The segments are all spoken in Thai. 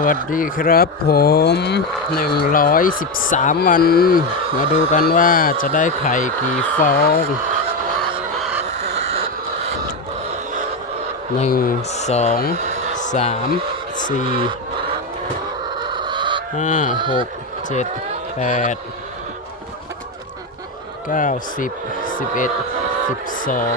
วัสดีครับผม 113 วัน มาดูกันว่าจะได้ไข่กี่ฟองหนึ่งสองสามสี่ห้าหกเจ็ดแปดเก้าสิบสิบเอ็ดสิบสอง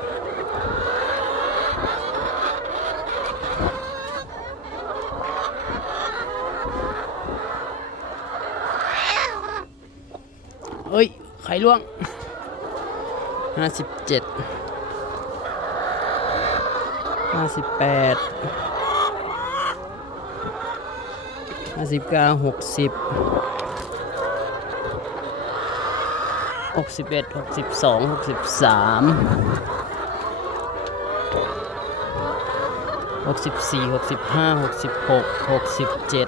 เอ้ย ไข่ล่วงห้าสิบเจ็ดห้าสิบแปดห้าสิบเก้าหกสิบหกสิบเอ็ดหกสิบสองหกสิบสามหกสิบสี่หกสิบห้าหกสิบหกหกสิบเจ็ด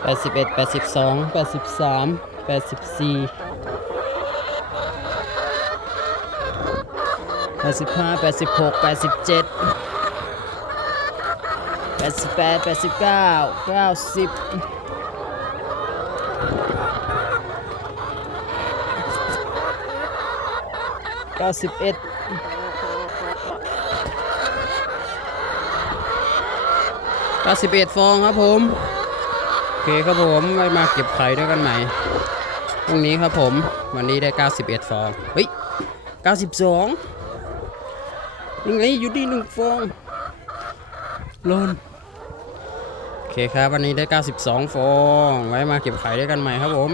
าเจ็ดสิบเจ็ดสิบเอ็ดเจ็ดสิบสองเจ็ดสิบสามเจ็ดสิบสี่เจ็ดสิบห้าเจ็ดสิบหกเจ็ดสิบเจ็ดเจ็ดสิบแปดสิบเอ็ดแปดสิบสองแปดสิบสามแปดสิบสี่แปดสิบห้าแปดสิบหกแปดสิบเจ็ดแปดสิบแปดแปดสิบเก้าเก้าสิบเก้าสิบเอ็ดเก้าสิบเอ็ดฟองครับผม อเคครับผมไว้มาเก็บไข่ด้วยกันใหม่พรุ่งนี้ครับผม วันนี้ได้ 91 ฟอง เฮ้ย 92ยังไงอยู่ดีหนึ่งฟองลนโอเคครับ วันนี้ได้ 92 ฟอง ไว้มาเก็บไข่ด้วยกันใหม่ครับผม